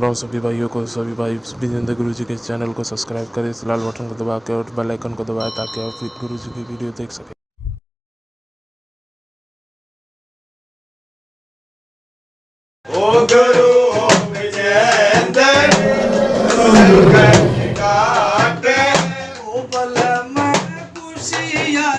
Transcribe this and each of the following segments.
राम सभी भाइयों को, सभी भाई विजेंद्र गुरु जी के चैनल को सब्सक्राइब करें, इस लाल बटन को दबा के और बेल आइकन को दबाएं ताकि आप गुरु जी की वीडियो देख सकें। ओ गुरु ओ विजेंद्र काटे ओ बल में खुशियां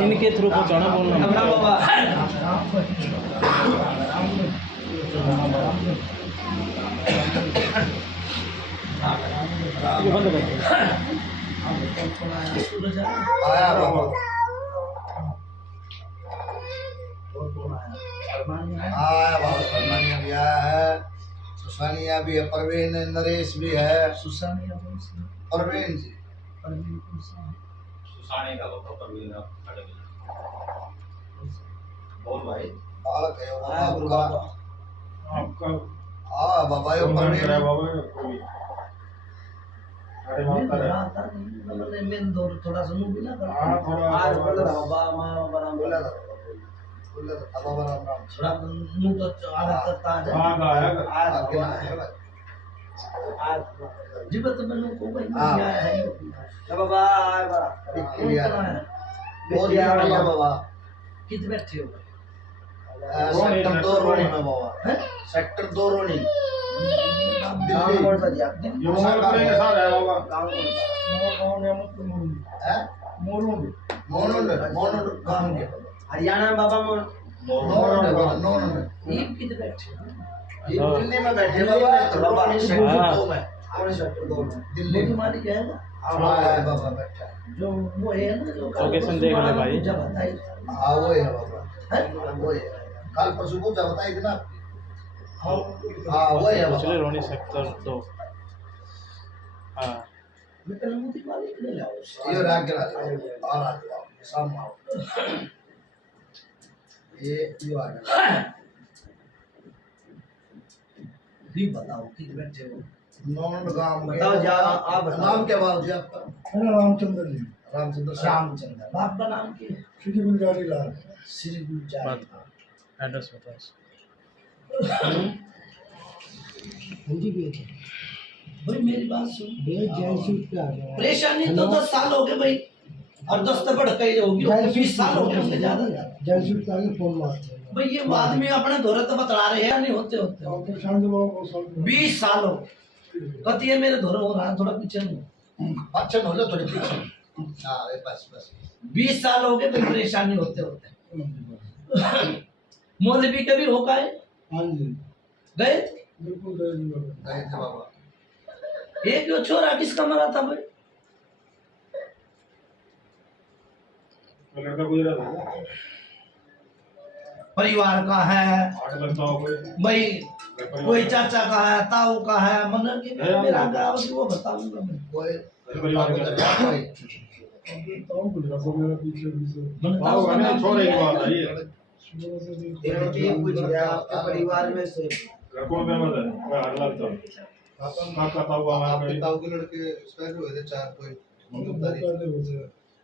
इनके थ्रू पहुंचाना बोलना सुसानिया भी है, परवीन नरेश भी है। सुसानिया परवीन जी सुसाने का लोग परवीन बोल भाई बालक है आपका बाबा यो परवीन थोड़ा सुनो भी ना आज बाबा मां बराम बोला था बाबा बराम थोड़ा मुंह तो आदत ताजा आज जीवन तो मैंने को भाई क्या है बाबा आए बड़ा बोल यार बाबा कितने बैठे हो सेक्टर 2 रोनी में बाबा सेक्टर 2 रोनी दिल्ली कौन सा जी आप के साथ है बाबा मोनोड काम के हरियाणा में बाबा मोनोड ये कितने बैठे ये दिल्ली में बैठे बाबा सेक्टर 2 में सेक्टर 2 में दिल्ली तुम्हारी क्या है ना हां बाबा बैठा जो वो है ना जो लोकेशन देख ले भाई जब बताई हां वो है बाबा है वो है कल परसों को जब बताई थी ना हां वो है चले रोनी सेक्टर 2 हां मैं कल मुझे वाले के ले आओ ये राग करा और आ जाओ शाम आओ ये आ गया भी बताओ कितने बैठे हो नौन गांव बताओ जा आप नाम क्या बात जी आपका मेरा रामचंद्र जी रामचंद्र बाप का नाम क्या है श्री गुलजारी लाल श्री गुलजारी एड्रेस बताओ हिंदी भी है भाई मेरी बात सुन जय सूट पे आ गया परेशानी तो 10 साल हो गए भाई और 10 से बढ़ के होगी 20 साल हो गए उससे ज्यादा जय सूट पे आगे फोन मारते हैं भाई ये आदमी अपने दौरे तो बतला रहे हैं नहीं होते होते और प्रशांत बाबू को सब 20 साल हो कति है मेरे दौरे हो रहा है थोड़ा पीछे अच्छा हो जाओ थोड़े पीछे हां बस 20 साल हो गए भाई परेशानी होते होते मौलवी कभी होका है हां जी गए बिल्कुल गए थे बाबा एक जो छोरा किसका मरा था भाई लड़का गुजरा था परिवार का है भाई कोई चाचा का है ताऊ का है मन की मेरा गांव की वो बताऊंगा मैं कोई परिवार का तो गुजरा को मेरा पीछे मन ताऊ का नाम छोड़े की बात है ये एक पूछ गया आपके परिवार में से घर कौन पे मत है मैं हर लगता काका ताऊ का हमारा भाई ताऊ के लड़के एक्सपायर हुए थे 4 कोई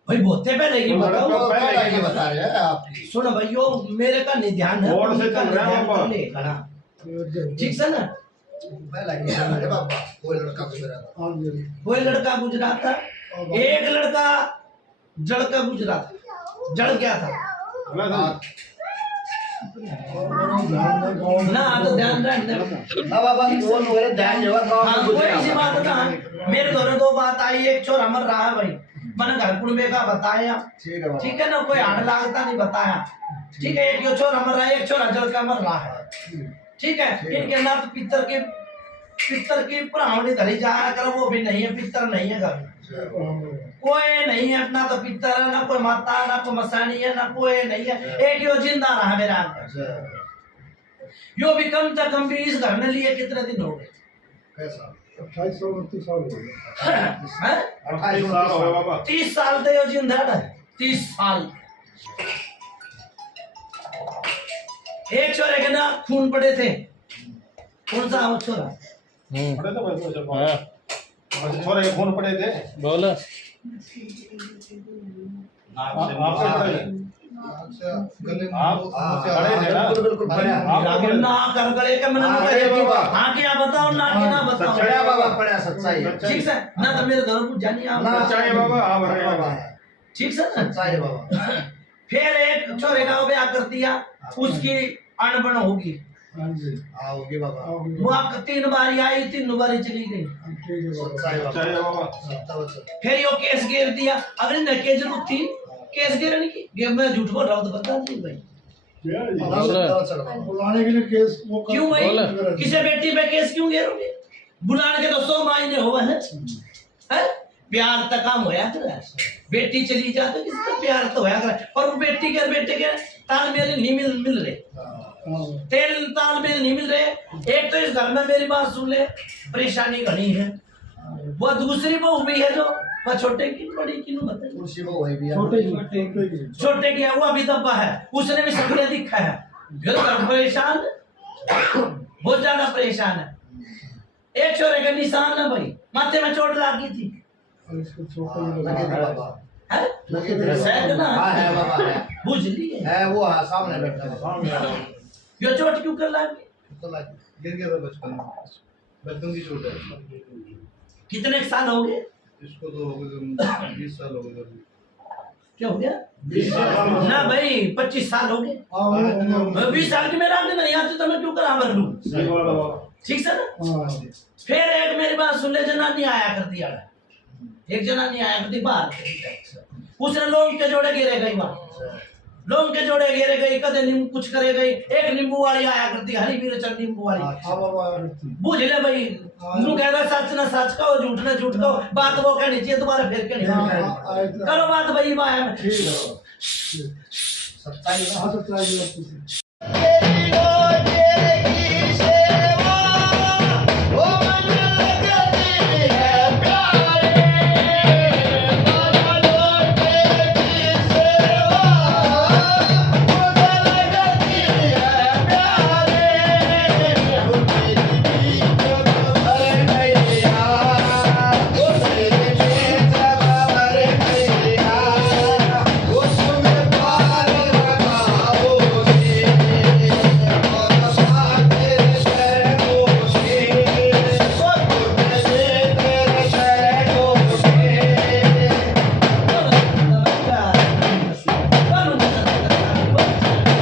भाई बहुत पहले की बताओ। पहले की बता रहे हैं आप। सुनो भाइयों, मेरे का नहीं ध्यान है, बोर्ड से चल रहा है ध्यान बाबा। कर ले, है ना? ठीक से ना? पहले की अरे बाबा कोई लड़का गुजरा था। हाँ जी कोई लड़का गुजरा था, एक लड़का जड़ का गुजरा था। जड़ क्या था ना? तो ध्यान रखना। ना बाबा कौन मेरे ध्यान जो हाँ, कोई ऐसी बात ना, मेरे घर में 2 बात आई, एक छोर हमर रहा है भाई, मैंने घर कुड़बे का बताया, ठीक है ठीक है ना? कोई हाथ लागता नहीं बताया, ठीक है? एक यो छोर हमर रहा है, एक छोर अजल का मर रहा है, ठीक है? इनके ना तो पितर की पुरावनी धरी जा कर, वो भी नहीं है, पितर नहीं है घर में, कोई नहीं है, ना तो पितर है, ना कोई माता, ना कोई मसानी है, ना कोई नहीं है, एक यो जिंदा रहा मेरा अंकल। यो भी कम से कम भी इस घर में लिए कितने दिन हो गए? कैसा 28 साल 29 साल हो गए। हैं? 28 साल हो गए बाबा 30 साल तो यो जिंदा है, 30 साल। एक छोरे के ना खून पड़े थे, कौन सा वो छोरा? पड़े थे भाई चल छोरे के फोन पड़े थे बोल आपसे पड़े थे अच्छा गले आप खड़े थे ना बिल्कुल बढ़िया रागे ना कर गले के मैंने अरे बाबा। हाँ क्या बताओ, ना कि ना बताओ, बढ़िया बाबा बढ़िया सच्चाई है ठीक से ना? तो मेरे घर को जानिए आप, ना सच्चाई है बाबा हाँ बाबा बाबा है ठीक से ना? सच्चाई है बाबा फिर एक छोरे का ब्याह कर दिया, उसकी अनबन होगी, हाँ जी आओगे बाबा आओगे। वो आपका 3 बारी आई, 3 बारी चली गई, ठीक है बाबा। सच्चाई सच्चाई है बाबा सत्ता वचन फिर यो केस घेर दिया। अगर न केस जरूरत थी, केस घेरने की, ये मैं झूठ बोल रहा हूँ तो बता दी भाई, क्या है जी? सत्ता वचन बाबा बुलाने के लिए केस वो कर- क्यों भाई? बोला। किसी बेटी पे केस क्यों घेरोगे? बुलाने के तो 100 महीने हुए हैं, हैं? प्यार तक काम होया कर, बेटी चली जा तो किसी का प्यार तो होया कर, और वो बेटी के बेटे के तालमेल नहीं मिल रहे, हाँ। तेल तालमेल नहीं मिल रहे। एक तो इस घर में मेरी बात सुन ले, परेशानी घनी है, वो दूसरी बहू भी है जो वो छोटे की बड़ी की बताइए, कुर्सी वो वही भी है छोटे की छोटे की है, वो अभी दब्बा है, उसने भी सक्रिय दिखा है, घर पर परेशान, बहुत ज्यादा परेशान है। एक छोरे के निशान है भाई, माथे में चोट लगी थी, और इसको छोटे हाँ, की लगे थे लगा। बाबा है? लगे थे शायद ना हाँ है बाबा है बुझ ली है वो हाँ सामने बैठा है सामने आ जाओ। यो चोट क्यों कर लगी? तो गिर गया था बचपन में बचपन की चोट है कितने साल हो गए? इसको तो हो गए 20 साल हो गए क्या हो गया? 20 साल ना भाई 25 साल हो गए। हाँ, वो- 20 साल की मेरा आगे नहीं आती तो मैं क्यों करा भर लूं? सही बात है बाबा ठीक से ना? हाँ। फिर एक मेरी बात सुन ले, जनानी आया कर दिया, एक जनानी आया करती बाहर, उसने लोग के जोड़े घेरे गई, वहां लोग के जोड़े घेरे गई, कदे नींबू कुछ करे गई, एक नींबू वाली आया करती, हरी मिर्च नींबू वाली, हाँ बाबा रखती। बुझ ले भाई, तू कह रहा सच ना सच कहो, झूठ ना झूठ कहो, बात वो कहनी चाहिए, दोबारा फिर कहनी हाँ, चाहिए। हाँ, आए थे। करो बात भाई माया में। ठीक है बाबा। सच्चाई है हाँ, सच्चाई है आपकी।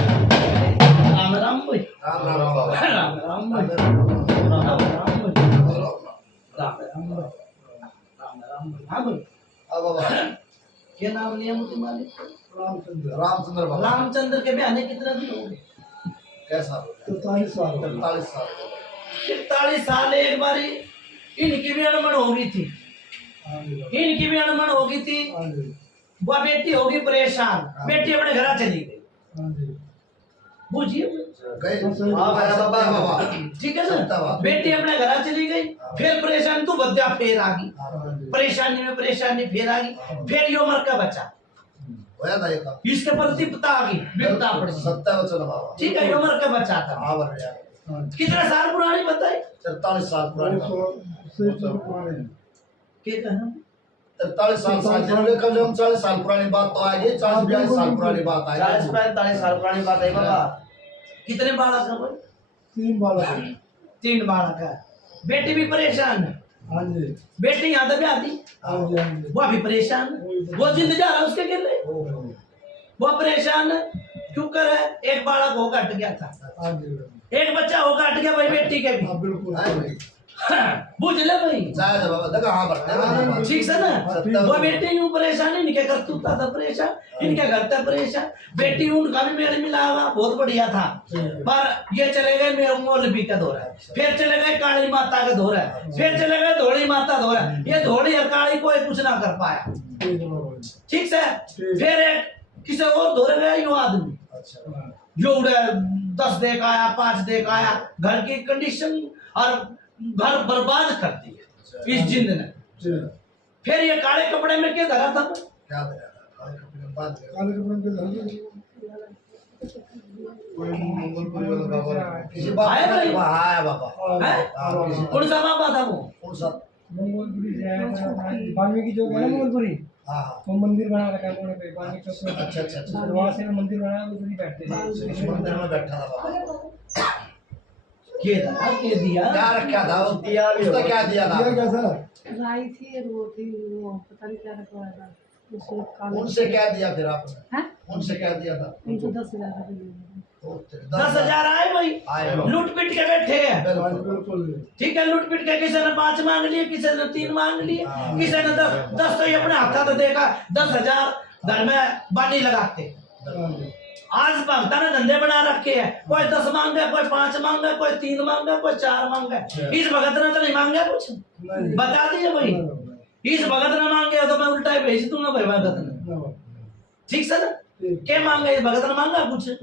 राम राम भाई, राम राम बाबा राम राम भाई, राम राम भाई, राम राम भाई, राम राम भाई। हाँ भाई, अब बाबा क्या नाम लिया मुझे मालिक? रामचंद्र। रामचंद्र बाबा रामचंद्र के ब्याह ने कितना दिन हो गए? कैसा 43 साल हो गए। 43 साल 41 साल। एक बारी इनकी भी अनबन हो गई थी, हाँ जी बाबा। इनकी भी अनबन हो गई थी, हाँ जी वह बेटी होगी परेशान, बेटी अपने घर चली गई, हाँ जी। बुझिए गए हाँ भाई बाबा बाबा ठीक है ना? बेटी अपने घर चली गई, फिर परेशान, तू बद्या फिर आ गई, हाँ जी। परेशानी में परेशानी फिर आ गई, फिर यो मर का बचा, होया था ये काम इसके प्रति पिता आ गई, विपता पड़ गई, सत्ता वचन बाबा ठीक है? यो मर का बचा था, हाँ बढ़िया कितने साल पुरानी बताई? 43 साल पुरानी बात। क्या कहना? 43 साल कम से कम 40 साल पुरानी बात तो आएगी, 40-42 साल पुरानी बात आएगी। 40-45 साल पुरानी बात है बाबा। कितने बालक है भाई? 3 बालक है। 3 बालक है। बेटी भी परेशान है। हाँ जी। बेटी यहाँ तक आती, हाँ जी, हाँ जी। वो अभी परेशान है। वो जिंदा जा रहा है उसके गिरने, वो परेशान है। क्यों कर है? एक बालक हो कट गया था, हाँ जी। एक बच्चा हो कट गया भाई बेटी के भी। हाँ, बिल्कुल। बुझ ले भाई, जायज बाबा, देखो हाँ बढ़ता है। ठीक से ना। वो बेटी यूं परेशान, इनके करतूता था परेशान, इनके घर था परेशान। बेटी उनका भी मेल मिला हुआ बहुत बढ़िया था, पर ये चले गए मेरे मौलवी का दौरा, फिर चले गए काली माता का दौरा, फिर चले गए धोड़ी माता दौरा। ये धोड़ी और काली कोई कुछ ना कर पाया, ठीक से। फिर एक किसी और दौरे गया यूं आदमी, जो उड़े 10 देख आया, 5 देख आया, घर की कंडीशन और घर बर्बाद कर दी इस जिंद ने। फिर ये काले कपड़े में क्या धरा था? क्या धरा था? काले कपड़े में बात कर। काले कपड़े में धरा कोई मंगलपुरी वाला बाबा किसी आया भाई? आया बाबा। हैं? कौन सा बाबा था वो? कौन सा? मंगलपुरी से आया था, वाल्मीकि चौक है ना मंगलपुरी, हाँ वो मंदिर बना रखा है कोने पे वाल्मीकि चौक में। अच्छा। वहाँ से मंदिर बनाया, उधर ही बैठते थे। इस मंदिर में बैठा था बाबा। के था? के दिया? क्या रखा था? उसका क्या दिया था? क्या था? राई थी और वो थी, वो पता नहीं क्या रखवाया था उसको काले। उनसे क्या दिया फिर आपने? हैं? उनसे क्या दिया था? उनको 10,000 रुपये दिए। 10,000 आए भाई, आए। लूट पीट के बैठे हैं। बिल्कुल। ठीक है, लूट पीट के किसी ने 5 मांग लिए, किसी ने 3 मांग लिए, किसी ने 10 तो ये अपने हाथा तो देखा। 10,000 घर में बाटी लगाते। आज भक्ता ने धंधे बना रखे हैं, कोई 10 मांगे, कोई 5 मांगे, कोई 3 मांगे, कोई 4 मांगे। इस भगत ने तो नहीं मांगे कुछ, बता दिए भाई। इस भगत ने मांगे तो मैं उल्टा ही भेज दूंगा भाई भगत ने, ठीक से ना। क्या मांगे? इस भगत ने मांगा कुछ है?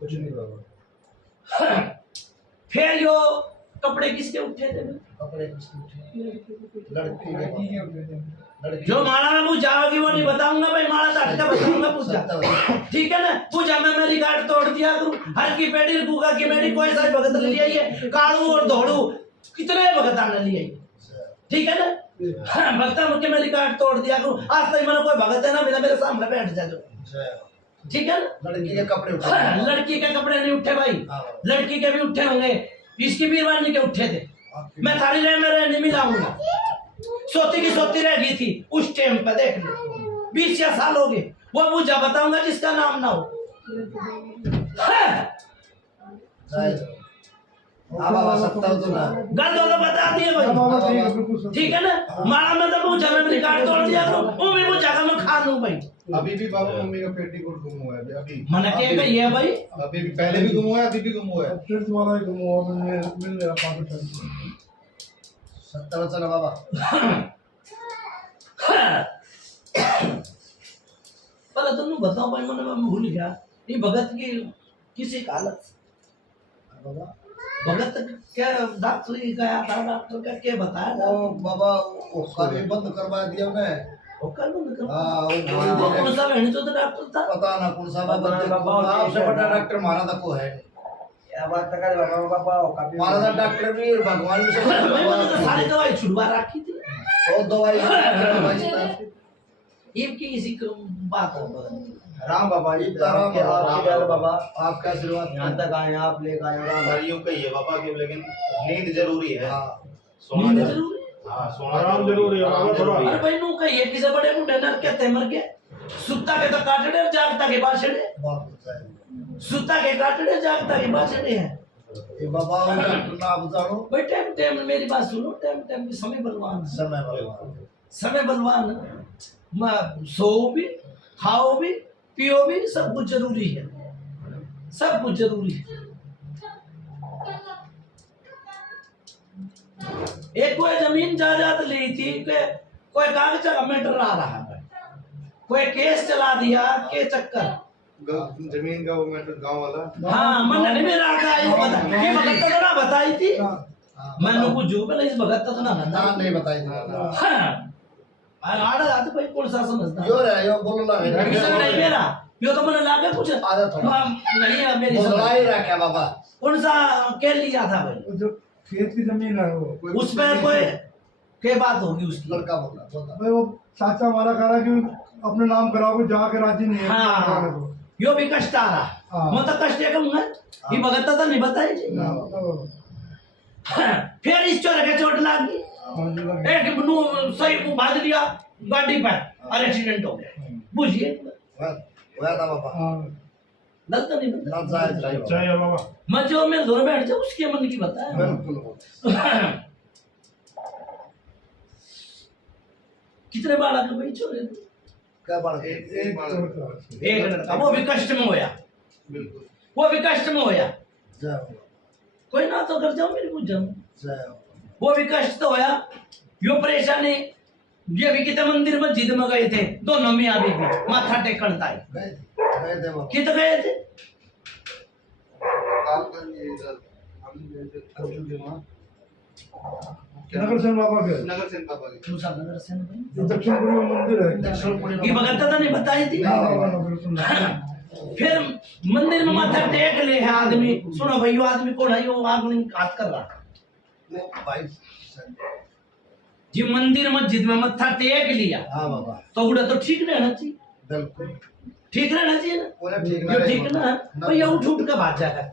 कुछ नहीं बाबा। फिर जो कपड़े किसके उठे थे? कपड़े किसके उठे? लड़की के। जो माला में पूछा होगी वो नहीं बताऊंगा भाई, माला काट के बताऊंगा पूछा, ठीक है ना। पूछा मैं रिकॉर्ड तोड़ दिया करूं, हर की पेड़ी गुगा की मेरी कोई सा भगत ले आई है, कालू और धोड़ू कितने भगत ने लिए, ठीक है ना। भक्ता मुझे मैं रिकॉर्ड तोड़ दिया करूं, आज तक मैंने कोई भगत है ना मिला मेरे सामने बैठ जा, ठीक है ना। लड़की के कपड़े उठे? लड़की के कपड़े नहीं उठे भाई, लड़की के भी उठे होंगे, इसकी बीरवानी के उठे थे। मैं थारी रह मेरे नहीं मिलाऊंगा, सोती की सोती रह गई थी उस टाइम पे, देख लो 20 साल हो गए। वो मुझे बताऊंगा जिसका नाम ना हो। गल तो बता दिए भाई, ठीक है ना। मारा मैं तो पूछा, मैं रिकॉर्ड तोड़ दिया करूं, वो भी पूछा मैं खा लूं भाई। अभी भी बाबा मम्मी का पेटीकोट गुम हुआ है अभी। मैंने क्या ये भाई? अभी भी, पहले भी गुम हुआ है, अभी भी गुम हुआ है। फिर तुम्हारा ही गुम हुआ, मिल गया 5 सत्ता चला बाबा। पहले तुम बताओ भाई, मैं भूल गया ये भगत की किसी हालत बाबा भगत क्या डॉक्टर गया था, डॉक्टर का क्या बताया था? वो बाबा वो कार्य बंद करवा दिया उन्हें। वो कर बंद कर। हाँ वो कौन सा बहन चोद डॉक्टर था? पता ना कौन सा बाबा, आपसे बड़ा डॉक्टर मारा था को है। क्या बात कर बाबा, मारा था डॉक्टर भी और भगवान भी सब। मैंने तो सारी दवाई छुड़वा रखी थी, वो दवाई ये की इसी बात है। राम बाबा जी राम बाबा, आपका आशीर्वाद यहाँ तक आए, आप लेकर आए राम। भाइयों का ये बाबा की, लेकिन नींद जरूरी है। नींद जरूरी है? हाँ, सोना आराम जरूरी है, आराम जरूरी अरे है। भाई नू कहिए किसे बड़े मुंडे नर कहते मर गए, सुत्ता के तो काटड़े, जागता के बाछड़े, सुत्ता के काटड़े, जागता के बाछड़े हैं। ये बाबा डॉक्टर ना आप जानो। भाई टाइम टाइम मेरी बात सुनो, टाइम टाइम की समय बलवान, समय भगवान, समय बलवान। मैं सो भी, खाओ भी, पियो भी, सब कुछ जरूरी है, सब कुछ जरूरी है। एक कोई जमीन जायदाद ली थी, कोई कागज का मैटर आ रहा है, कोई केस चला दिया के चक्कर। जमीन का वो मैटर गांव वाला। हाँ मन नहीं मेरा आता है, ये भगत तो ना बताई थी, मैंने कुछ जो पहले इस भगत तो ना ना बताई। नहीं बताई थी। आड़ा आते भाई कौन सा समझता यो रे यो बोलो ना किसी ने नहीं मेरा यो तो मैंने लाके कुछ आदत हो नहीं है मेरी बुझला ही रखा बाबा। कौन सा के लिया था भाई? वो जो खेत की जमीन है वो उस पे कोई के बात होगी उसकी? लड़का बोला बोला। भाई वो चाचा हमारा कह रहा कि अपने नाम कराओगे जाके राजी नहीं है कराने को। हाँ यो भी कष्ट आ रहा हाँ। मैं तो कष्ट है कहूँगा ये भगत तो नहीं बताई जी। फिर इस चोर के चोट लग गई एक नु सही को भाज दिया गाड़ी पर और एक्सीडेंट हो गया बुझिए हुआ था बाबा। दर्द तो नहीं ना जायज रही बाबा। चाहिए बाबा। मैं जो मेरे घर बैठ जाऊँ उसके मन की बता बिल्कुल। कितने बालक भाई छोरे क्या बात एक लड़का। एक लड़का वो भी कष्ट में होया बिल्कुल वो भी कष्ट में होया जय हो कोई ना तो कर जाऊं मेरी पूछ जाऊं जय हो। वो भी कष्ट तो होया यो परेशानी ये भी कितने मंदिर मस्जिद में गए थे दोनों में अभी भी माथा टेकन ताई गए थे बाबा। कित गए थे काम करने इधर हम गए थे अर्जुन के वहाँ नगर सेन बाबा के नगर सेन पापा के दूसरा नगर से नहीं जो दक्षिणपुरी में मंदिर है। दक्षिणपुरी ये भगत तो नहीं बताई थी हाँ, बाबा, बिल्कुल नहीं। फिर मंदिर में माथा टेक ले है आदमी सुनो भाई वो आदमी कौन है वो आदमी हाथ कर रहा वो भाई। जी मंदिर मस्जिद में मत्था टेक लिया हाँ बाबा तो उड़ा तो ठीक रहना चाहिए बिल्कुल ठीक रहना चाहिए ना बोले ठीक जो ना ठीक ना है तो ये उठ उठ के भाग जाएगा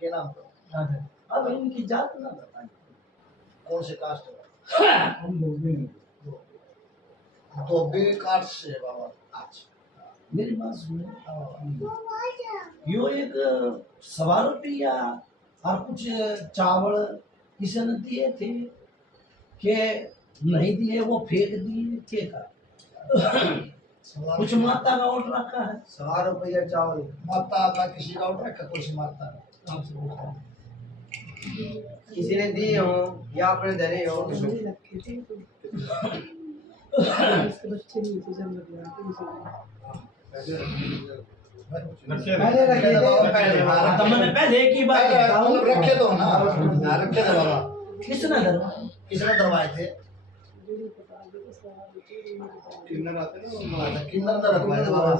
के नाम पर अब इनकी जात ना बताइए कौन से कास्ट है? हम लोग भी नहीं। तो भी कास्ट से है बाबा। अच्छा मेरी बात सुनो यो एक 1.25 रुपया और कुछ चावल किसी ने दिए थे के नहीं दिए वो फेंक दिए के का कुछ माता का ऑर्डर रखा है 1.25 रुपया चावल माता का किसी का ऑर्डर रखा कोई सी माता का आपसे पूछा है। किसी ने दिए हो या आपने देने हो नहीं रखे थे तो इसके बच्चे नहीं थे जब लग रहा था मैंने रखे थे बाबा पहले। हाँ, तो मैंने पहले की बात पहले बताऊं मतलब रखे तो ना। हाँ, रखे थे बाबा। किसने दरवाजा किसने दरवाए थे? किन्नर आते हैं ना अच्छा, किन्नर ने रखवाए थे बाबा।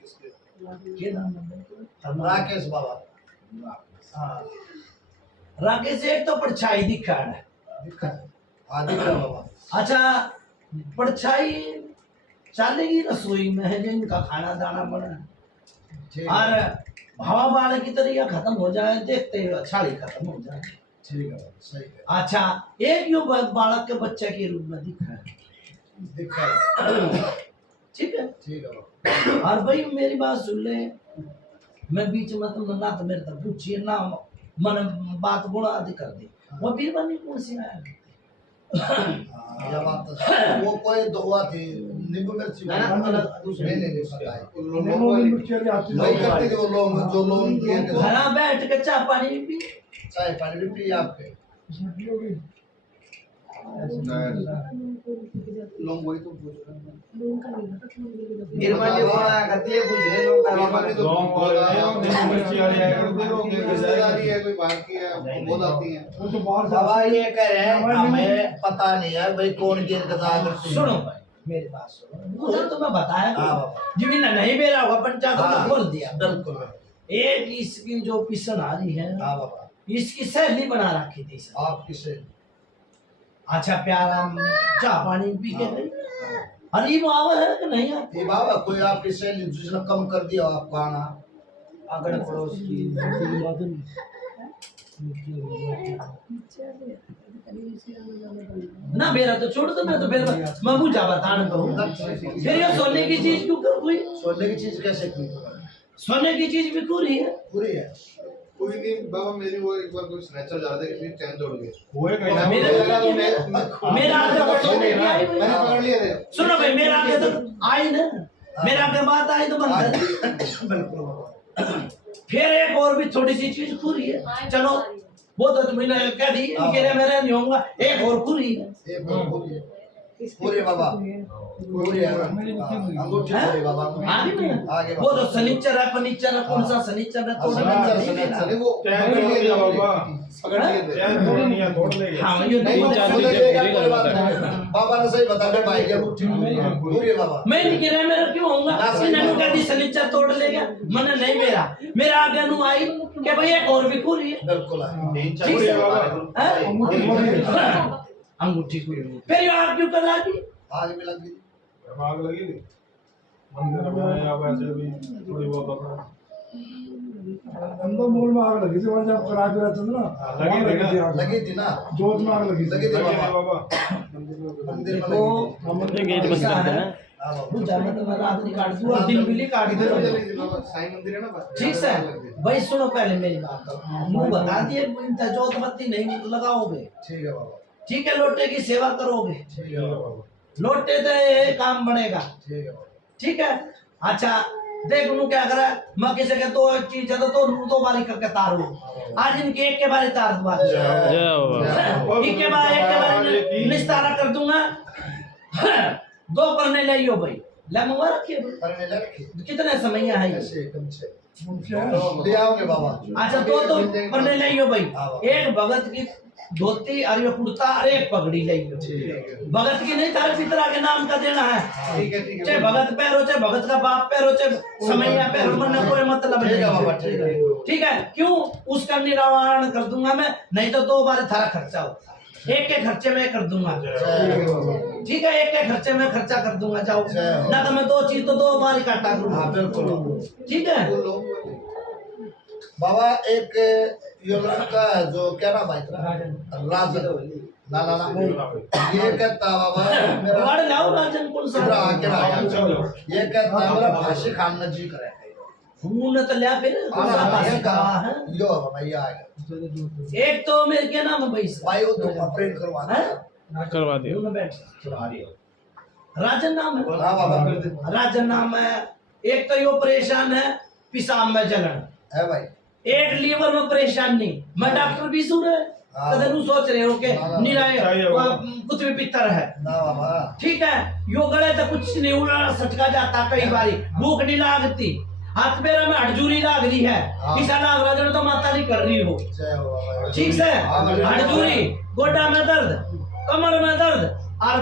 किसी के नाम है? किन्नर। राकेश बाबा। हाँ राकेश एक तो परछाई दिखा है दिखा है। हाँ दिख रहा बाबा। अच्छा परछाई चलेगी रसोई में है जिनका खाना दाना बना ठीक और है हवा बाल की तरीका खत्म हो जाए देखते हुए छाली खत्म हो जाए ठीक है सही है। अच्छा एक यो बालक के बच्चे के रूप में दिखा है दिखा है ठीक है ठीक है बाबा। और भाई मेरी बात सुन ले मैं बीच में तुम ना तो मेरे तक पूछिए ना मन बात बोला आदि कर दी वो बीरबनी कौन सी आया हाँ, ये बात तो वो कोई दुआ थी नींबू मिर्ची ना, ना, नहीं नहीं पता है। लेमन वाली मिर्ची वाली आती है। वही करती थी वो लोग जो लोग दिए थे। घरा बैठ के चाय पानी पी चाय पानी भी पिए आपके। उसमें की होगी? लोग वही तो पूछ रहे हैं लोगों का नहीं पता क्यों नहीं लगा निर्माण जो बड़ा करती है पूछ रहे लोग का हमारी तो रिश्तेदारी है कोई बाहर की है बहुत आती है वो तो बाहर से बाबा ये कह रहे हैं हमें पता नहीं है भाई कौन की इंतजार करती है। सुनो भाई मेरी बात सुनो मुझे तो मैं बताया हाँ बाबा। जिमी ने नहीं बेरा होगा पंचायत हाँ, को बोल दिया बिल्कुल एक इसकी जो पिसन आ रही है हाँ बाबा। इसकी सहेली बना रखी थी सर। आप किसे अच्छा प्यारा चाह पानी पी के गई। अरे ये बाबा है कि नहीं है? ये बाबा कोई आपकी सहेली जिसने कम कर दिया आपको आना अगड़ पड़ोस की ना मेरा तो छोड़ दो, मैं तो फिर मैं पूछा बताना कहूँगा। फिर ये सोने की चीज क्यों कर हुई? सोने की चीज कैसे की? सोने की चीज भी पूरी है। पूरी है। कोई नहीं बाबा, मेरी वो एक बार कोई स्नैचर जा रहा था, किसी चैन तोड़ गया। हुए कहीं ना मेरा आगे तो नहीं आई भाई। मैंने पकड़ लिए थे। सुनो भाई, मेरा आगे तो आई ना, मेरा आगे बात आई तो बंद है। बिल्कुल बाबा। फिर एक और भी थोड़ी सी चीज पूरी है। चलो वो तो तुमने कह दी कि मेरा नहीं होगा, एक और पूरी है। एक और पूरी है। पूरी है बाबा। पूरी है। अंगूठी पूरी बाबा। आगे में आगे वो तो शनिचर है, फर्नीचर है, कौन सा शनिचर है? तो अरे वो चैन तोड़ लिया बाबा, पकड़ लिए थे। चैन तोड़ लिया, तोड़ ले गया। हाँ ये नहीं, नहीं बाबा ने सही बता दिया भाई की अंगूठी पूरी है बाबा। मैं नहीं गिरा, मेरा क्यों होऊंगा? इन्होंने कह दी शनिचर तोड़ ले गया, मैंने नहीं मेरा आगे नु आई कि भाई एक और भी पूरी है। बिल्कुल है। ठीक है बाबा, अंगूठी पूरी। फिर ये आग क्यों कर दी? आगे भी लग गई। आग लगी थी मंदिर में, अब ऐसे भी थोड़ी बहुत अपना अंदर मोड़ में आग लगी थी, वहाँ जब करा के रहते थे ना, लगी थी ना? आग। लगी थी ना? जोत में आग लगी थी। लगी थी लगी थी बाबा। बाबा। मंदिर में वो लगी थी। गेट बंद करते हैं। वो जाने तो मैं रात नहीं काट दूँ और दिन भी नहीं काट इधर दूँ। चली थी बाबा, साईं मंदिर है ना बस। ठीक है भाई, सुनो पहले मेरी बात। मुंह बता दिए जोत बत्ती नहीं लगाओगे, ठीक है बाबा। ठीक है? लोटे की सेवा करोगे, ठीक है बाबा। लोटे तो ये काम बनेगा। ठीक है बाबा। ठीक है। अच्छा देख नू क्या करा, मैं किसी के दो चीज है तो दो बारी करके तारू, आज इनके एक के बारे तार दूंगा, एक के बारे निस्तारा कर दूंगा। दो करने ले यो भाई, ले मंगवा रखिए भाई। करने ले रखी। कितने समय है ये? ऐसे एकदम से ले आओगे बाबा। अच्छा दो तो करने ले यो भाई, एक भगत की धोती और ये कुर्ता और एक पगड़ी ले यो। भगत की नहीं, तारे पितरा के नाम का देना है। ठीक है ठीक है। चाहे भगत पैरो, चाहे भगत का बाप पैरो, चाहे समैया पैरो, मन कोई मतलब ठीक है बाबा। नहीं। ठीक है। ठीक है? क्यों? उसका निवारण कर दूंगा मैं, नहीं तो दो बार थारा खर्चा होता है, एक के खर्चे में कर दूंगा। ठीक है? एक के खर्चे में खर्चा कर दूंगा। जाओ ना तो मैं दो चीज तो दो बार इकट्ठा हाँ करूंगा। बिल्कुल। ठीक है? बाबा एक ये लड़का है जो क्या नाम है इसका? राजन। ना ना ना ये कहता बाबा मेरा वाड़ लाओ राजन कौन सा? इधर आके रहा। ये कहता है मेरा फांसी खाना जी करे। उन्होंने तो लिया फिर कौन सा पास कहा है? यो बाबा ये आएगा। एक तो मेरे क्या नाम है भाई इसका? भाई वो तो ऑपरेट करवा दे। करवा दिया। दोनों बैठ राजन नाम है। हाँ बाबा। राजन नाम है। एक तो यो परेशान है पिशाब में जलन है भाई। एक लीवर में परेशानी। मैं डॉक्टर भी सुन रहे कदर सोच रहे हो के निराय कुछ भी पितर है ना बाबा। ठीक है। यो गले तो कुछ नहीं उड़ा सटका जाता कई बारी, भूख नहीं लागती, हाथ पैर में हड़जूरी लाग रही है, किसा लाग रहा तो माता नहीं कर रही हो। जय हो बाबा। ठीक से हड़जूरी, गोड्डा में दर्द, कमर में दर्द, और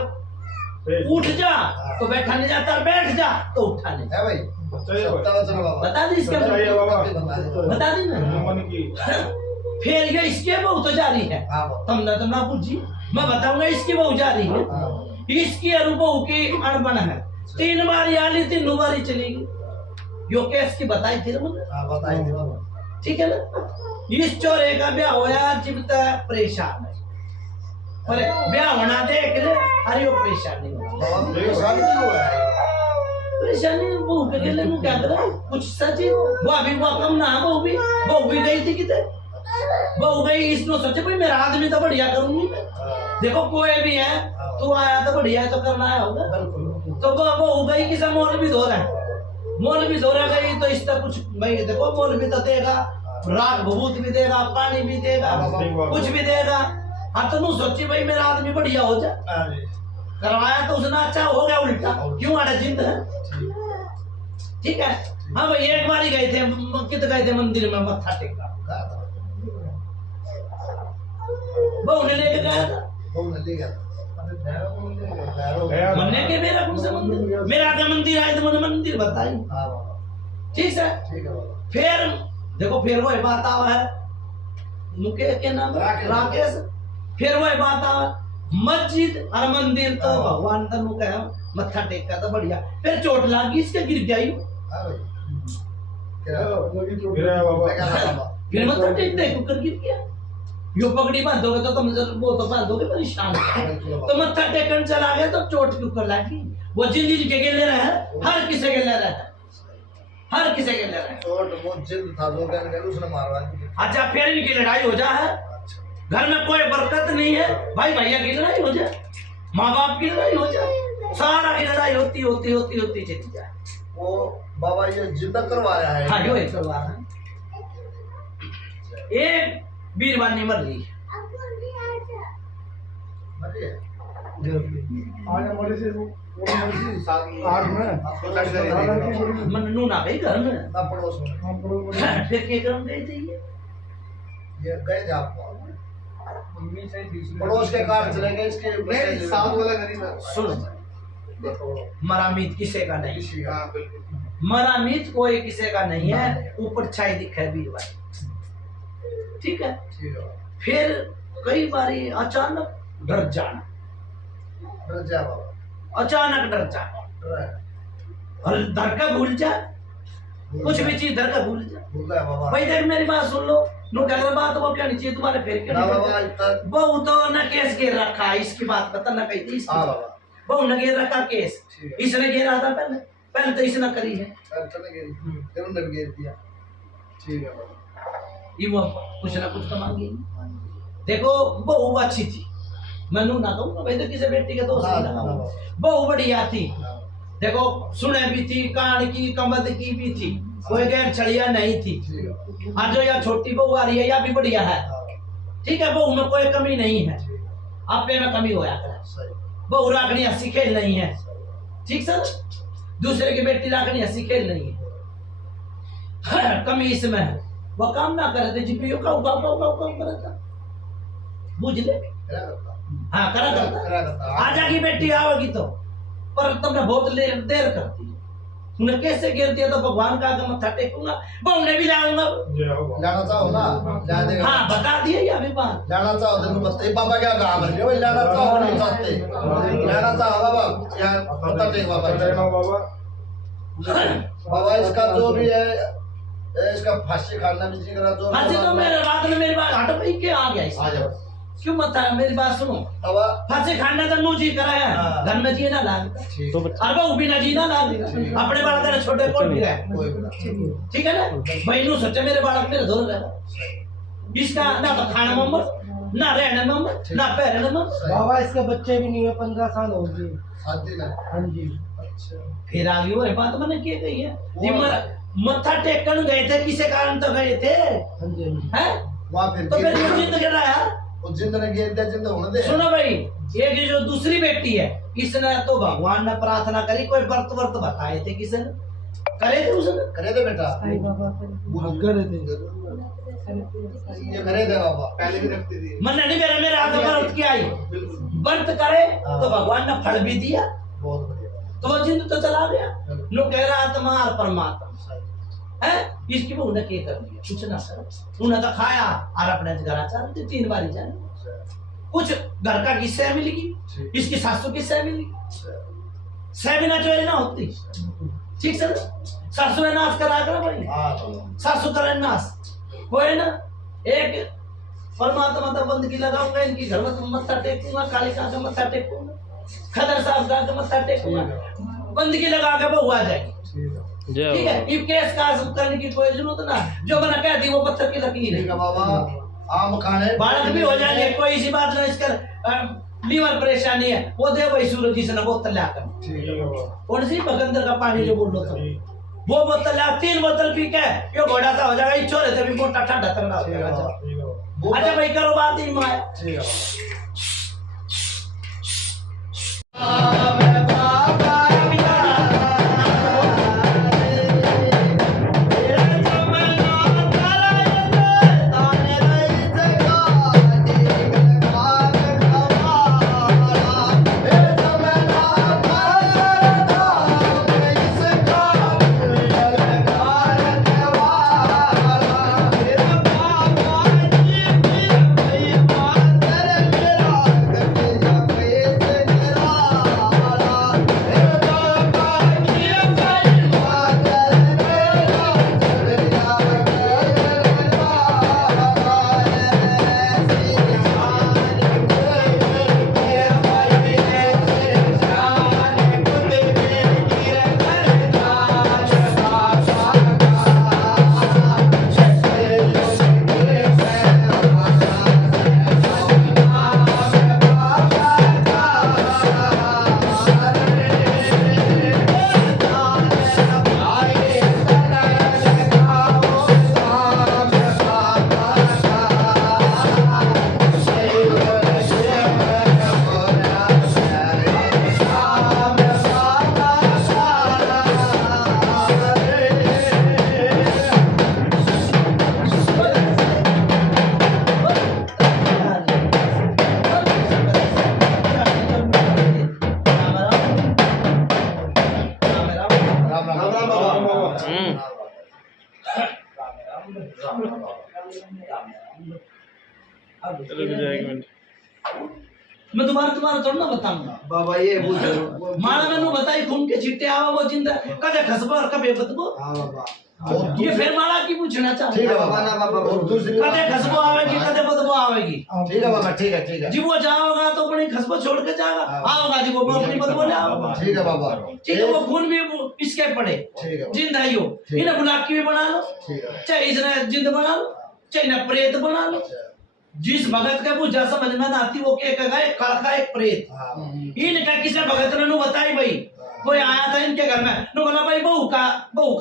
उठ जा तो बैठा नहीं जाता, बैठ जा तो उठा नहीं। है भाई। चलो बाबा। बता दी इसके बता दी ना। मन की फिर ये इसके बहु तो जारी है, हाँ बाबा। तुमने तो ना पूछी, मैं बताऊंगा इसकी बहु जारी है। इसकी अनुभव की अनबन है, 3 बार आली 3 बार चलेगी। यो केस की बताई थी ना, हाँ बताई थी बाबा। ठीक है ना? इस चोरे का ब्याह होया जिबता परेशान है, पर ब्याह होना देख ले, अरे वो परेशान नहीं हुआ। बाबा परेशान क्यों हुआ है? परेशानी बहू के लिए क्या करा कुछ सच है। वो अभी वो कम ना, वो भी गई थी कितने, वो गई इसमें सोचे भाई मेरा आदमी तो बढ़िया करूंगी मैं। देखो कोई भी है तू आया तो बढ़िया है तो करना है होगा। तो वो गई किसा मोल भी धो रहा है, मोल भी धो रहा गई तो इसका कुछ भाई देखो मोल भी तो देगा, राग भभूत भी देगा, पानी भी देगा, कुछ भी देगा। हाँ तो तू सोची भाई मेरा आदमी बढ़िया हो जाए, करवाया तो उसने अच्छा हो गया उल्टा, क्यों आड़ा जिंद है। ठीक है? हाँ भाई एक बार ही गए थे, कित गए थे मंदिर में मत्था टेका, वो उन्हें लेके गया था। मन्ने के मेरा कौन सा मंदिर, मेरा आगे मंदिर आए तो मैंने मंदिर बताई। ठीक है? फिर देखो फिर वो बात आवा है मुकेश के नाम राकेश, फिर वो बात आवा मस्जिद और मंदिर तो भगवान का मुख है मत्था टेका तो बढ़िया फिर चोट लागी इसके गिर गई हाँ भाई गिरा है बाबा फिर मत्था टेकते कुकर गिर गया यो पगड़ी बांधोगे तो तुम वो तो बांधोगे परेशान तो मत्था टेकन चला गया तो चोट के ऊपर लागी वो जिंदगी के गिले रहे हर किसी के ले रहे हर किसी के ले रहे चोट वो जिंद था जो कहने गए उसने मारवा दी अच्छा फिर इनकी लड़ाई हो जा है घर में कोई बरकत नहीं है भाई भैया की लड़ाई हो जाए माँ बाप की लड़ाई हो जाए सारा की लड़ाई होती होती होती होती चली जाए वो बाबा ये जिंदा करवा रहा है हाँ यो एक करवा रहा है एक बीरबानी मर रही मरिए आज हमारे से वो आठ में मन्नू ना गई घर में ना पड़ोस में हम पड़ोस फिर के करम गए थे ये गए थे आपको पड़ोस के कार चले गए इसके नहीं साउथ वाला घर ही था सुन मरामीत किसे का नहीं किसी का हाँ बिल्कुल मरामीत कोई किसी का नहीं है ऊपर छाई दिखे बीरबानी ठीक है ठीक है फिर कई बारी अचानक डर जाना डर जा बाबा अचानक डर जाना डर है और डर का भूल जा कुछ भी चीज डर का भूल जा भूल गया बाबा भाई देख मेरी बात सुन लो नो क्या बात वो क्या नहीं चाहिए तुम्हारे फिर ना बाबा क्या इतना बहु तो न केस गिर रखा है इसकी बात पता न कही थी हाँ बाबा बहु न गिर रखा केस ठीक इसने गिरा था पहले पहले तो इसने करी है चले गए जरूर ने भी दिया ठीक है बाबा ये वो कुछ ना कुछ तो मांगी देखो बहु अच्छी थी मैं ना कहूँगा भाई तो किसी बेटी के दोस्त हाँ, नहीं हाँ, लगाऊंगा बहु बढ़िया थी देखो सुने भी थी कान की कमद की भी थी कोई गैर छड़िया नहीं थी ठीक है आज जो या छोटी बहू आ रही है या भी बढ़िया है ठीक है बहू में कोई कमी नहीं है आप पे में कमी होया करे सही बहू राखनी हंसी खेल नहीं है ठीक सर दूसरे की बेटी राखनी हंसी खेल नहीं है कमी इसमें है वो काम ना करे थे जीपीओ का काम करता बुझ ले क्या करता हाँ करा करता आजा की बेटी आओगी तो पर तुमने बहुत देर करती है उन्हें कैसे गिर दिया तो भगवान का आगे मत्था टेकूंगा बहु ने भी लाऊंगा जय हो बाबा जाना चाहो ना जा देगा हाँ बता दिए या भी बात जाना चाहो तो बताइए बाबा क्या काम है भाई जाना चाहो नहीं चाहते जाना चाहो बाबा यहाँ पता टेक बाबा जय हो बाबा बाबा इसका जो भी है इसका फांसी खाना भी जी करा जो फांसी तो मेरे रात में मेरी बात हट भाई क्या आ गया आ इसमें जाओ क्यों मत आया मेरी बात सुनो अब फांसी खाना तो नू जी कराया हाँ। घर में जीना लाग ठीक और वो भी ना जीना लाग अपने बालक ने छोटे कोट भी रहे कोई बात ठीक है ना भाई नू सोचे मेरे बालक मेरे धोर रहे इसका ना तो खाना मम्मत ना रहने मम्मत ना पहनने मम्मत बाबा इसके बच्चे भी नहीं है 15 साल हो गए शादी में हाँ जी अच्छा फिर आगे वो बात मैंने क्या कही है मत्था टेकन गए थे किसी कारण तो गए थे हाँ जी हैं वहाँ फिर तो फिर वो जिंद गिर रहा है वो जिंद ने गिर दिया जिंद होने दे सुनो भाई ये की जो दूसरी बेटी है इसने तो भगवान ने प्रार्थना करी कोई व्रत वर्त बताए थे किसने करे थे उसने करे थे बेटा साईं बाबा करे करे थे ये करे थे बाबा पहले भी रखती थी मन नहीं मेरे हाथ में व्रत की आई व्रत करे तो भगवान ने फल भी दिया बहुत बढ़िया तो वो जिंद तो चला गया लो कह रहा आत्मा और परमात्मा है इसकी वो उन्हें क्या कर दिया कुछ ना सर उन्हें तो खाया और अपने घर चल 3 बारी जाने कुछ घर का किस्सा मिलेगी इसकी सासू किस्सा मिलेगी सेमिना चोरी ना होती ठीक सर सासू ने नाश करा कर भाई हाँ सासू करे नाश कोई ना एक परमात्मा तो बंद की लगाऊंगा इनकी घर में मत्था टेकूंगा कालिका का मत्था टेकूंगा खदर साहब का मत्था टेकूंगा बंद की लगा के बहु आ जाएगी ठीक है इस केस का करने की कोई जरूरत ना जो मैंने कह दी वो पत्थर की लकीर ठीक है है बाबा आम खाने बालक भी हो जाएंगे कोई इसी बात नहीं इसका लीवर परेशानी है वो दे वही सूरज जी से ना बोतल लाकर ठीक है बाबा कौन सी बगंदर का पानी जो बोल लो तो वो बोतल ला 3 बोतल पी के ये घोड़ा सा हो जाएगा ये छोरे से भी मोटा ठंडा तगड़ा हो जाएगा ठीक है बाबा अच्छा भाई करो बात ही माया ठीक है बाबा चलो विजय एक मिनट मैं तुम्हारा थोड़ा ना बताऊंगा बाबा ये बुझो मारा मैंने बताई खून के छिट्टे आवा वो जिंदा कदे खसबो और कबे बदबो हाँ बाबा ये फिर मारा की पूछना चाहते ठीक है बाबा ना बाबा और दूसरी कदे खसबो आवेगी कदे बदबो आवेगी ठीक है बाबा, ठीक है जी वो जाओगा तो अपनी खसबो छोड़ के जाएगा आओगा जी वो अपनी बदबो ले आओगा ठीक है बाबा, ठीक है वो खून भी इसके पड़े ठीक है जिंदा ही हो इन्हें बुलाकी भी बना लो ठीक है चाहे इसने जिंद बना लो चाहे इन्हें प्रेत बना लो जिस भगत का पूजा समझ में ना आती वो के कहा एक काका एक प्रेत हाँ इनका किसी भगत ने नु बताई भाई कोई आया था इनके घर में नु बोला भाई बहू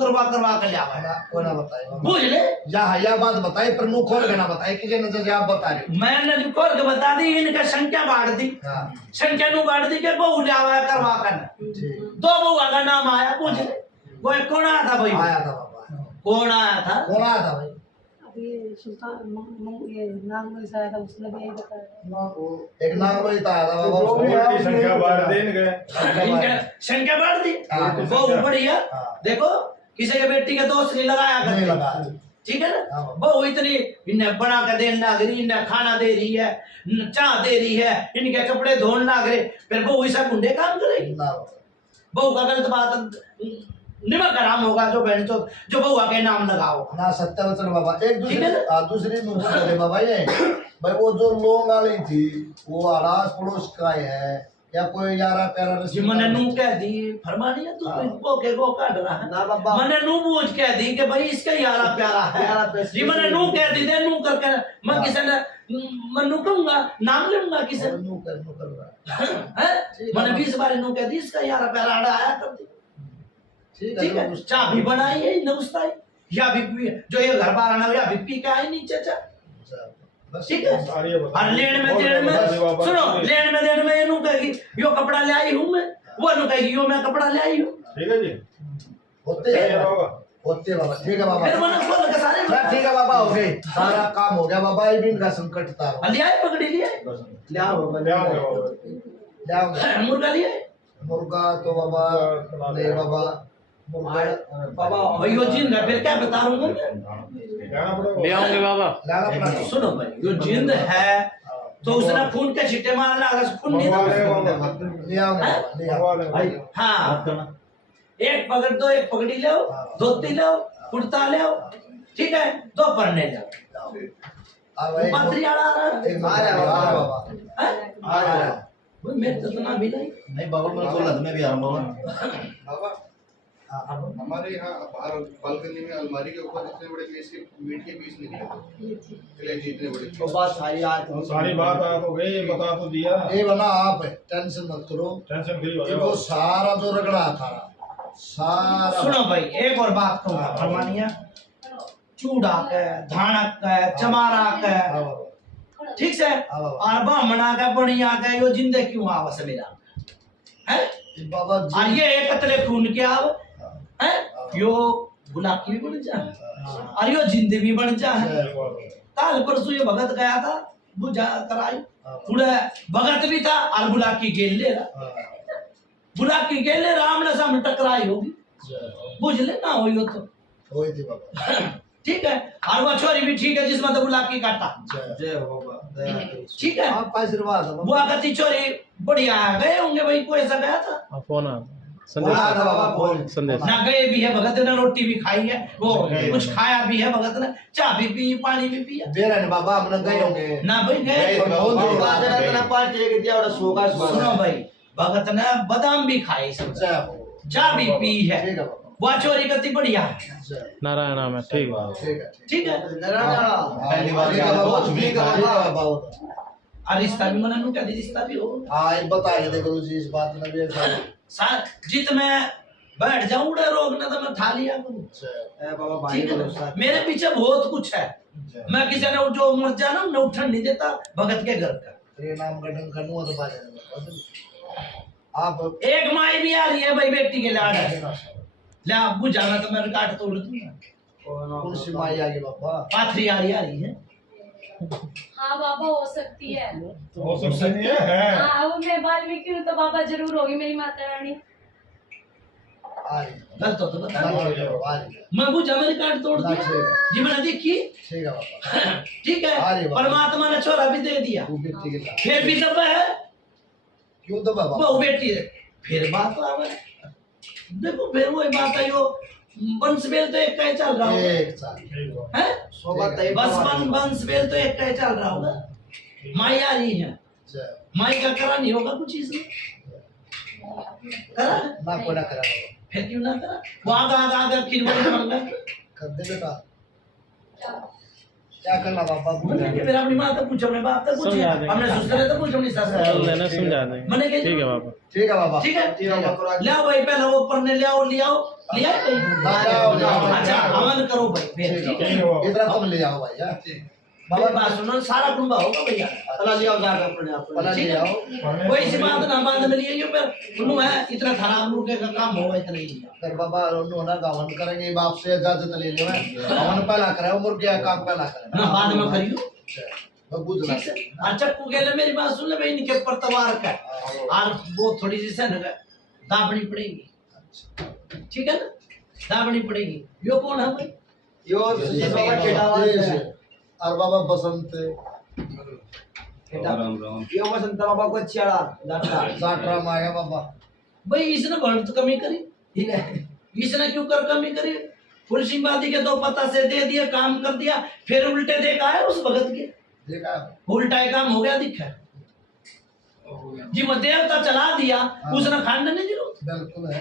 करवा कर ले आवा कोई ना बताए बाबा। बुझ ले यह बात बताई पर मुंह खोल के ना बताए, किसी नजर से आप बता रहे मैंने जो खोल के बता दी इनका संख्या बांट दी हो। हाँ संख्या नु बांट दी के बहू ले आवा करवा कर ठीक, दो बहू का नाम आया बुझ ले कोई कौन आया था भाई आया था बाबा, कौन आया था कौन आया था भाई? अब ये सुल्तान ये नागमणि से आया था उसने भी यही बताया। एक नागमणि तो आया था बाबा, जो भी उसको- है, संख्या बार देन गए इनका संख्या बांट दी हाँ, बहू बढ़िया हाँ। देखो किसी के बेटी के दोस्त नहीं लगाया नहीं करते लगा ठीक है ना हाँ। वो इतनी इन्हें बना कर देने लग रही इन्हें खाना दे रही है चाह दे रही है इनके कपड़े धोने लग रहे फिर वो ऐसा गुंडे काम करेगी ना बहू का गलत बात निमक हराम होगा जो बहन जो बहू के नाम लगाओ ना सत्य वचन बाबा। एक ठीक है ना? दूसरी नुकसान है बाबा ये भाई, वो जो लोग वाली थी वो अड़ास पड़ोस का है या कोई यारा प्यारा जी मैंने नू कह दी फरमानी है तू हाँ। को के को काट रहा है ना बाबा मैंने नू बूझ कह दी कि भाई इसका यारा प्यारा है जी मैंने नू कह दी दे नू करके मैं किसी ने मैं नू कहूंगा नाम लूंगा किसी और नू कर रहा है। है मैंने 20 बार नू कह दी इसका यारा प्यारा अड़ा आया कर दी ठीक है नू- चाबी बनाई है नौस्ताई या भी जो ये घर बार आना या भी पी के आई नीचे चा बस ठीक है सारी ये बता और लेन में देन में सुनो लेन में देन में ये नू कहेगी यो कपड़ा ले आई हूं मैं वो नू कहेगी यो मैं कपड़ा ले आई हूं ठीक है जी होते क्या हैं होगा होते बाबा। ठीक है बाबा, फिर मैंने खोल के सारे हाँ, ठीक है बाबा, हो गई सारा काम हो गया बाबा। ये भी इनका संकट था। ले आए पकड़ी लिए ले आओ बाबा क्या होगा जाओ मुर्गा लिए मुर्गा तो बाबा नहीं बाबा, मुर्गा बाबा भाई यो जिंद है फिर क्या बता रहा हूं मैं जाना पड़ेगा ले आऊंगे बाबा लाना पड़ा सुनो भाई यो जिंद है तो उसने खून के छिट्टे मारना अगर खून नहीं मंगवा था लेगा बाबा, ले आओ बाबा, ले आओ। मंगवा लेगा हाँ एक पकड़ दो एक पकड़ी ले धोती ले कुर्ता ले ठीक है दो पढ़ने जाओ अब एक मंत्री आ रहा है एक आ रहा है बाबा। आ रहा है बाबा, हैं? आ रहा है। भाई मेरे तो इतना भी नहीं नहीं बाबा, मैं बोला था मैं भी आ रहा हूँ बाबा। बाबा हमारे यहाँ बाहर बालकनी में अलमारी के ऊपर इतने बड़े पीस के मीट के पीस निकले कलेजी इतने बड़े तो बात सारी आज सारी बात आप हो गई, बता तो दिया, ये बना आप टेंशन मत करो, टेंशन फ्री हो ये वो जाओ। सारा जो रगड़ा था सारा सुनो भाई एक और बात कहूंगा फरमानिया चूड़ा के धानक के चमारा के हाँ बाबा, ठीक से हाँ बाबा। और बामना का बढ़िया के यो जिंदे क्यों आवस मेरा है ये बाबा जी- और ये एक कतले खून के आव है यो गुलाकी भी बन जा और यो जिंदे भी बन जा काल परसों ये भगत गया था बुझा कराई पूरे भगत भी था और बुलाकी गेल ले रहा बुलाकी गेल ले राम ने सामने टकराई होगी बुझ ले ना हो यो तो वही थी बाबा। ठीक है और वो छोरी भी ठीक है जिसमें तो बुलाकी काटा जय हो बाबा दया करो। ठीक है आपका आशीर्वाद है वो बाबा। आगती छोरी बढ़िया गए होंगे भाई कोई ऐसा गया था फोन आ बोला था बाबा, बोल। संदेश ना गए भी है भगत ने रोटी भी खाई है वो कुछ खाया भी है भगत ने चाय भी पी पानी भी पिया दे रहे हैं बाबा, हमने गए होंगे। ना भाई गए पर बहुत दूर बाबा बात जरा है। तना पार्टी एक दिया और सोगा सुनो भाई भगत ने बादाम भी खाए सब जय हो। चाय भी पी है ठीक है बाबा, वो चोरी करती बढ़िया है जय। नारायण नाम है ठीक है ठीक है ठीक है पहली बार ठीक है बाबा, ठीक है बाबा। और रिश्ता भी मैंने कह दी रिश्ता भी हो हाँ, ये बताइए देखो जी, इस बात में भी ऐसा जित में बैठ जाऊं उड़े रोकने तो मैं ठा लिया करूं जय। ए बाबा भाई ठीक है को ना? साथ मेरे पीछे बहुत कुछ है मैं किसी ने जो मर जाना मैं उठन नहीं देता भगत के घर का तेरे नाम का ढंग करनू तो बाजे आप एक माई भी आ रही है भाई बेटी के लाड ले अबू जाना तो मैं काट तोड़ दूंगा कौन सी माई आ गई बाबा? पाथरी आ रही है हाँ बाबा हो सकती है। हो सकता नहीं है हाँ वो मैं बाद में क्यों तो बाबा जरूर होगी मेरी माता रानी। आ रही गलत हो तो बता ना ठीक है बाबा आ रही मैं बुझा मेरी कार्ड तोड़ ना दिया ठीक है जी मैंने देखी ठीक है बाबा ठीक है अरे बाबा। परमात्मा ने छोरा भी दे दिया तू भी ठीक है फिर भी दबा है क्यों दबा बाबा बहू बेटी है फिर बात आवे देखो फिर वही बात आई वो वंशवेल तो एक का ही चल रहा होगा एक साल है सोबत है बस वंशवेल तो एक का ही चल रहा होगा माई आ रही है जय माई का करा नहीं होगा कुछ इसमें करा ना कोई ना करा बाबा फिर क्यों ना करा वो आगा खिरवल बन गया कर दे बेटा क्या करना बाबा मैंने कि मेरा अपनी माँ तक पूछो अपने बाप तक पूछो समझा देंगे। हमने ससुर तो पूछो अपनी सास चल से। लेना समझा देंगे मैंने कही ठीक है बाबा ठीक है बाबा ठीक है ठीक है ले आओ भाई पहले वो पढ़ने ले आओ लिया भाई ले आओ। अच्छा हवन करो भाई फिर ठीक है इधर तुम ले आओ भाई यार बाबा बात सुनो सारा कुंभा होगा भैया चला लिया जाकर अपने आप पला ठीक ले है आओ कोई सी बात ना बात में लिए पर सुनो है इतना थाना मुर्गे का काम होगा इतना ही फिर बाबा उन्होंने गावन करेंगे बाप से इजाजत ले ले गावन पहला करे मुर्गे का काम पहला करे ना बाद में करियो बबू ठीक से अच्छा को गेले मेरी बात सुन ले भाई इनके ऊपर तवार का और वो थोड़ी सी सन दाबनी पड़ेगी ठीक है ना दाबनी पड़ेगी यो कौन है भाई यो सोबत केटावा और बाबा बसंत यो वसंत बाबा को छियाड़ा जाता साटरा माया बाबा भाई इसने बढ़त कमी करी इसने क्यों कर कमी करी फुल सिंह वादी के दो पत्ता से दे दिया काम कर दिया फिर उल्टे देखा है उस भगत के देखा उल्टा ही काम हो गया दिखा जी वो देवता चला दिया उसने खांड नहीं दिलो बिल्कुल है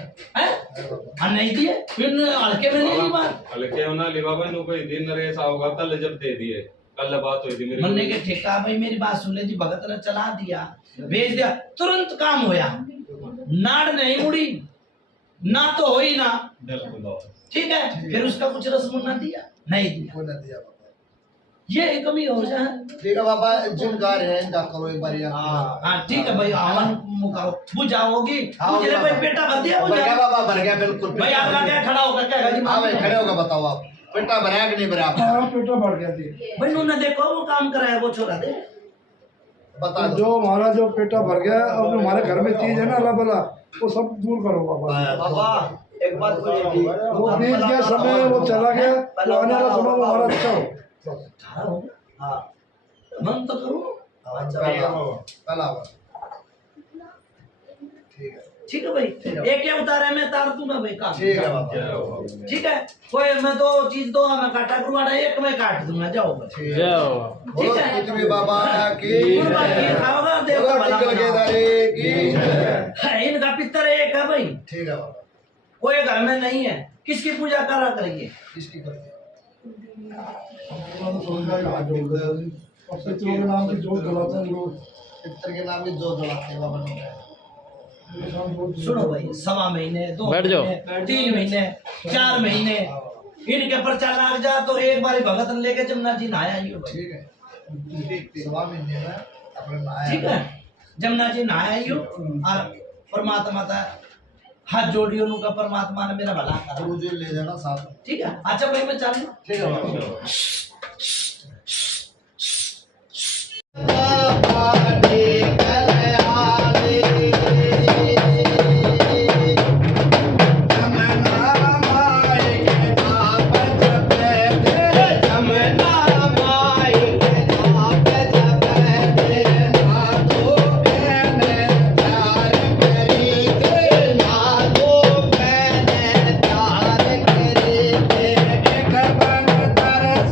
हाँ नहीं दिए फिर हल्के में नहीं ली बात हल्के होना ले बाबा नो कोई दिन रे ऐसा होगा कल जब दे दिए कल बात हुई थी मेरी मरने के ठेका भाई मेरी बात सुन ले जी भगत ने चला दिया भेज दिया तुरंत काम होया नाड़ नहीं उड़ी ना तो हो ही ना बिल्कुल बाबा ठीक है फिर उसका कुछ रस्म ना दिया नहीं दिया कोई ना दिया बाबा ये एक कमी हो जाए ठीक है बाबा जिन गा रहे हैं इनका करो एक बार यार हाँ ठीक है भाई आवन मुकाओ बुझाओगी हाँ, मुझे भाई बेटा भर दिया भर गया बुझा बाबा भर गया बिल्कुल भाई आपका क्या खड़ा होकर क्या गाजी हाँ भाई खड़े होकर बताओ आप पेटा भरा कि नहीं भरा आप हाँ पेटा बढ़ गया थी भाई उन्होंने देखो वो काम कराया वो छोरा दे बता दो जो हमारा जो पेटा भर गया अब जो हमारे घर में चीज है ना अल्लाह भला वो सब दूर करो बाबा बाबा एक बात बोलिए थी वो बीत गया समय वो चला गया तो आने वाला समय वो हमारा अच्छा हो थारा होगा हां मन तो करो पहला हुआ ठीक है ठीक है भाई एक क्या उतारा मैं तार दूंगा भाई काम ठीक है बाबा ठीक है कोई मैं दो चीज दो मैं काटा करवाना एक मैं काट दूंगा जाओ भाई ठीक है जाओ बोलो ठीक है। पृथ्वी बाबा की कुर्बानी खाओगा देव का भला बोलो बनाओ। दारे की है, इनका पितर एक है भाई ठीक है बाबा कोई घर में नहीं है किसकी पूजा करा करेंगे किसकी करते अब पितरों के नाम की जोत जलाते हैं लोग पितर के नाम की जो जलाते हैं बाबा ने सुनो भाई सवा महीने दो बैठ जाओ। महीने 3 महीने 4 महीने इनके पर्चा लग जा तो एक बार भगत ने लेके जमुना जी नहाया ही हो भाई ठीक है सवा महीने में अपने नहाया ठीक है जमुना जी नहाया ही हो और परमात्मा का हाथ जोड़ियो नु का परमात्मा ने मेरा भला करा गुरु जी ले जाना साथ में ठीक है अच्छा भाई मैं चालू ठीक है बाबा एक बन दरस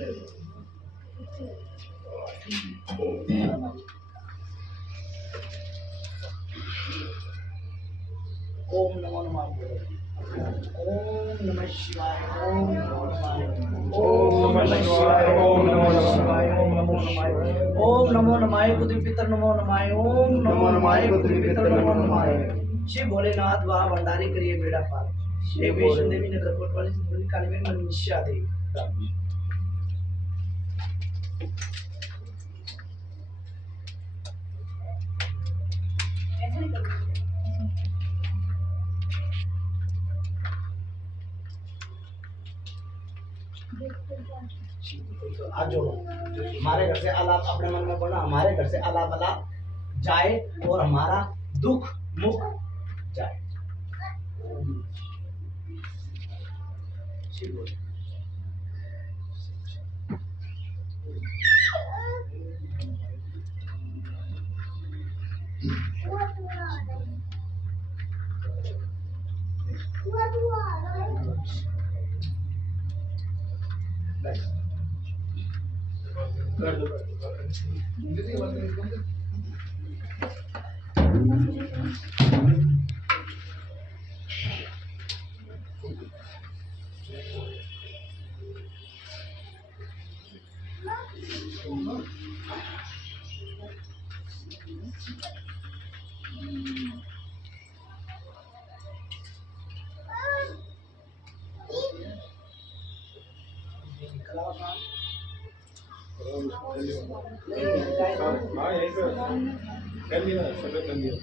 ओम नमो नमः। ओम नमः शिवाय। ओम नमो नमः। ओम नमः शिवाय। ओम नमो शिवाय। ओम नमो नमः। ओम नमो नमः। पुत्र पितर नमो नमः। ओम नमो नमः। पुत्र पितर नमो नमः। श्री भोलेनाथ वाह भंडारी करिए बेड़ा पार। श्री वैष्णो देवी नगर कोटवाली सिंधुली काली में मनीषा देवी। आज जोड़ो हमारे घर से अलाप अपने मन में बोलना हमारे घर से अलाप अलाप जाए और हमारा दुख मुख जाए। शिव बोले। हाँ यही तो कर लिया सब कर लिया है।